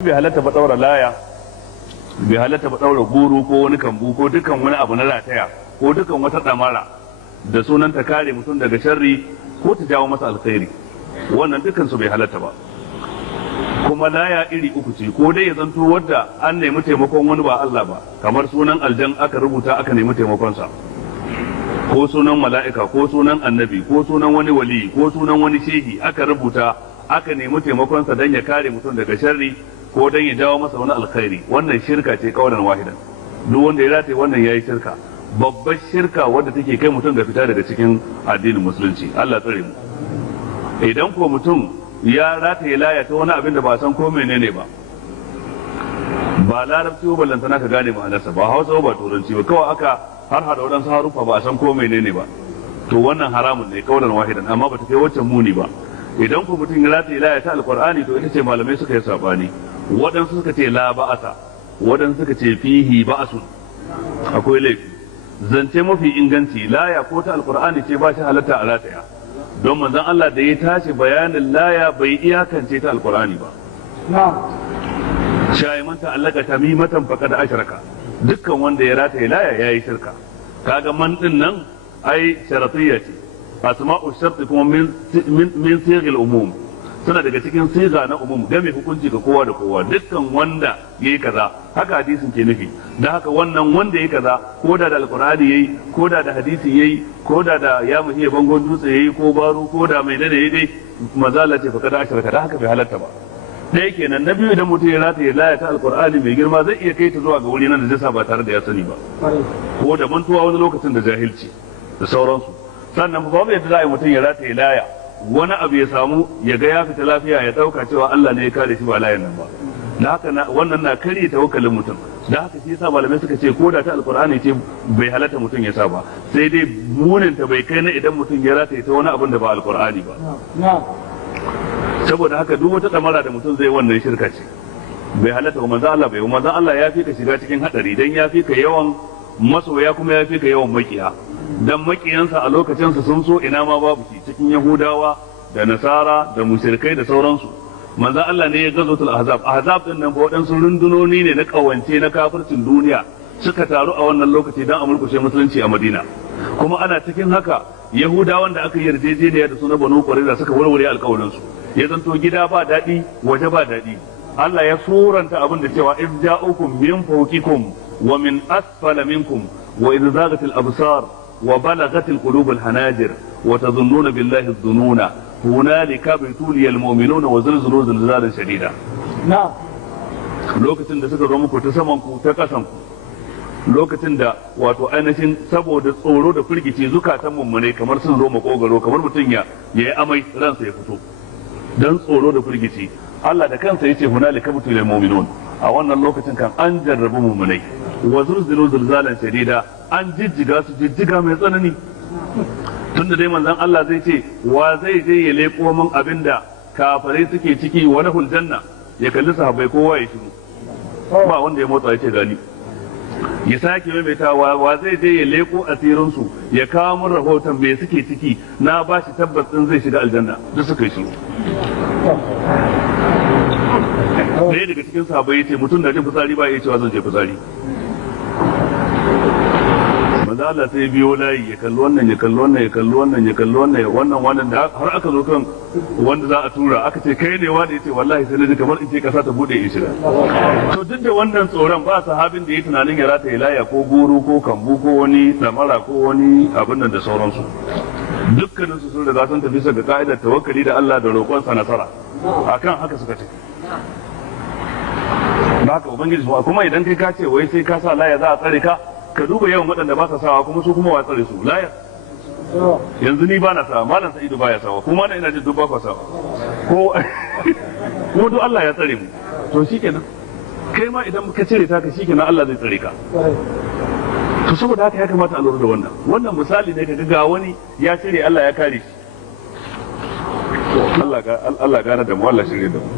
bai halatta ba daura laya, bai halatta ba daura guru ko wani kambu ko dukkan wani abu na rataya ko dukkan wata damara da sunan ta kare mutum daga sharri ko ta jawo masa alkhairi, wannan dukkan su bai halatta ba. Kuma laya iri uku ce, ko dai ya zanto wadda an nemi taimakon wani ba Allah ba, kamar sunan aljan aka rubuta aka nemi taimakonsa, ko sunan mala'ika ko sunan annabi ko sunan wani wali ko sunan wani shehi aka rubuta aka nemi taimakonsa don ya kare mutum daga sharri ko don ya jawo masa wani alkhairi. Wannan shirka ce kaulan wahidan, duk wanda ya rataye wannan yayi shirka, babbar shirka wadda take kai mutum ga fita daga cikin addinin musulunci. Allah tsare mu. Idan ko mutum ya rataye laya ta wani abin da ba san ko menene ba, ba larabci ba ballantana ka gane ma'anarsa, ba hausa ba turanci ba, kawai aka har hada waɗansu harufa ba a san ko menene ba, to wannan haramun ne kaulan wahidan, amma ba ta kai waccan muni ba. Idan ku mutum ya rataye laya ta alqur'ani, to ita ce malamai suka yi sabani, waɗansu suka ce la ba'asa, waɗansu suka ce fihi ba'asun, akwai laifi. Zance mafi inganci laya ko ta alqur'ani ce ba shi halatta a rataya, don manzon Allah da ya tashi bayanin laya bai iyakance ta alqur'ani ba. Shayi man ta'allaka tamimatan faqad ashraka, dukkan wanda ya rataye laya yayi shirka. Kaga man din nan ai sharatiyya ce, asma'u shart kuma min sighil umum, suna daga cikin siga na umum, game hukunci ga kowa da kowa, dukkan wanda yayi kaza, haka hadisin ke nufi. Da haka wannan wanda yayi kaza, ko da alqur'ani yayi, ko da hadisi yayi, ko da ya muhiya bangon dutse yayi, ko baro, ko da mai dane yayi, dai mazala ce fa kada ashirka, da haka bai halatta ba. Ɗaya kenan. Na biyu, idan mutum ya rataye laya ta alqur'ani mai girma, zai iya kai ta zuwa ga wuri na najasa ba tare da ya sani ba, ko da mantuwa wani lokacin da jahilci da sauransu. Sannan babu yadda za a yi mutum ya rataye laya wani abu ya samu ya ga ya fita lafiya ya dauka cewa Allah ne ya kare shi ba layan nan ba. Da haka wannan na karya tawakkalin mutum. Da haka shi yasa malamai suka ce ko da ta alqur'ani ce bai halatta mutum ya sa ba, sai dai munin ta bai kai na idan mutum ya rataye ta wani abin da ba alqur'ani ba. Saboda haka duk wata damara da mutum zai wannan shirka ce, bai halatta. Manzo Allah bai, manzo Allah ya fi ka shiga cikin hadari, dan ya fi ka yawan masoya kuma ya fi ka yawan makiya. Dan makiyansa a lokacinsa sun so ina ma babu shi, cikin Yahudawa da Nasara da mushrikai da sauransu. Manzon Allah ne ya gazo ahzab. Ahzab din nan ba waɗansu rundunoni ne na kawance na kafircin duniya suka taru a wannan lokaci dan a murkushe musulunci a Madina. Kuma ana cikin haka Yahudawan da aka yarjejeniya da su na Banu Qurayza suka warware alƙawarin su. Ya zanto gida ba daɗi, waje ba daɗi. Allah ya suranta abin da cewa iz ja'ukum min fawqikum wa min asfala minkum wa idh zaghatil absar وبلغت القلوب الحناجر وتظنون بالله الظنون هنالك ابتلي المؤمنون وزلزلوا زلزالا شديدا. نعم. lokacin da suka zo muku ta saman ku ta kasan ku, lokacin da wato ainihin saboda tsoro da firgici zukatan mummune kamar sun zo makogaro, kamar mutum ya yi amai ransa ya fito dan tsoro da firgici. Allah da kansa yace hunalika ibtulil mu'minun, a wannan lokacin kan an jarrabu mummunai, wa zulzilu zilzalan shadida, an jijjiga su jijjiga mai tsanani. Tunda dai manzon Allah zai ce wa zai je ya leko min abinda kafirai suke ciki wa lahul janna, ya kalli sahabbai kowa ya shiru, ba wanda ya motsa ya ce gani. Ya sake maimaita wa zai je ya leko asirin su, ya kawo min rahoton me suke ciki, na ba shi tabbas din zai shiga aljanna, duk suka yi shiru. Ɗaya daga cikin sahabbai ya ce mutum da jin fitsari ba ya cewa zan je fitsari. Manzo Allah sai biyo layi, ya kalli wannan ya kalli wannan ya kalli wannan ya kalli wannan da har aka zo kan wanda za a tura, aka ce kai ne wanda ya ce wallahi sai naji kamar in ce kasa ta bude in shiga. To duk da wannan tsoron ba sahabin da ya tunanin ya rataye laya ko goro ko kambu ko wani damara ko wani abin nan da sauransu. Dukkaninsu sun riga sun tafi ga ka'idar tawakkali da Allah da roƙonsa nasara, akan haka suka tafi. Ba haka ubangiji kuma idan kai ka ce wai sai ka sa laya za a tsare ka, ka duba yawan waɗanda ba sa sawa kuma su kuma wa tsare su laya. Yanzu ni ba na sawa, malam Sa'idu ba ya sawa, kuma na ina jin duk ba ku sawa, ko kuma duk Allah ya tsare mu, to shikenan kai ma idan ka cire ta ka shikenan Allah zai tsare ka. To saboda haka ya kamata a lura da wannan misali ne, ka ga wani ya cire Allah ya kare shi. Allah gane da mu, Allah shirye da mu.